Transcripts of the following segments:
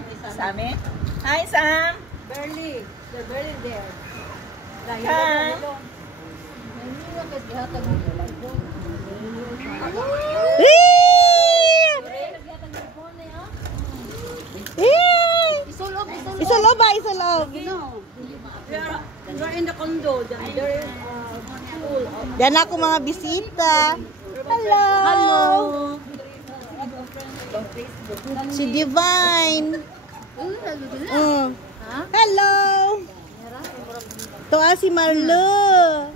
Sa amin? Hi, Sam! Barely. They're barely there. Hi! Isulog ba? Isulog. They're in the condo. They're in school. Diyan ako mga bisita. Hello! Hello! Si Divine. Hello! Toa si Marlo.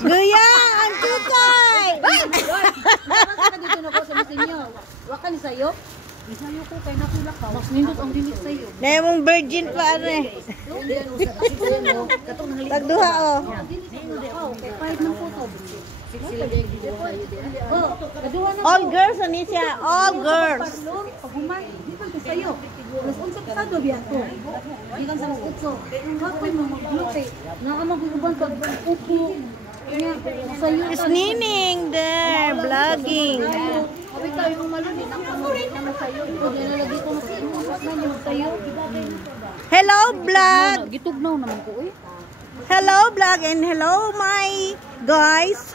Guya! Ang tukay! Wakan ni sayo? Isayo ko kay nakula ka. Mas nindot ang dinig sayo. Na mong virgin pa ano eh. Tagduha oh. Kahit ng photo. All girls ani siya. All girls. Paghuman, di ba ito sayo? Mas unsa pasado biya to. Di kan sa mas utso. Kapoy mo magluto. Nakamaguban pag upo. It's Nining there, vlogging. Abi tayo yung maluni nang panulit naman sayo. Nilalagay ko mas na yung sayo. Hello vlog. Gitugnaw naman ko eh. Hello vlog and hello my guys.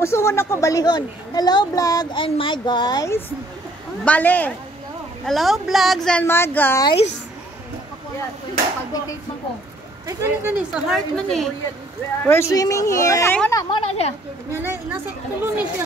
Usuhon ako balihon. Hello vlog and my guys. Bale. Hello vlogs and my guys. Pag-dictate man ko. Ay kani sa heart man eh. We're swimming here. Mana siya. Nasa tulo ni siya.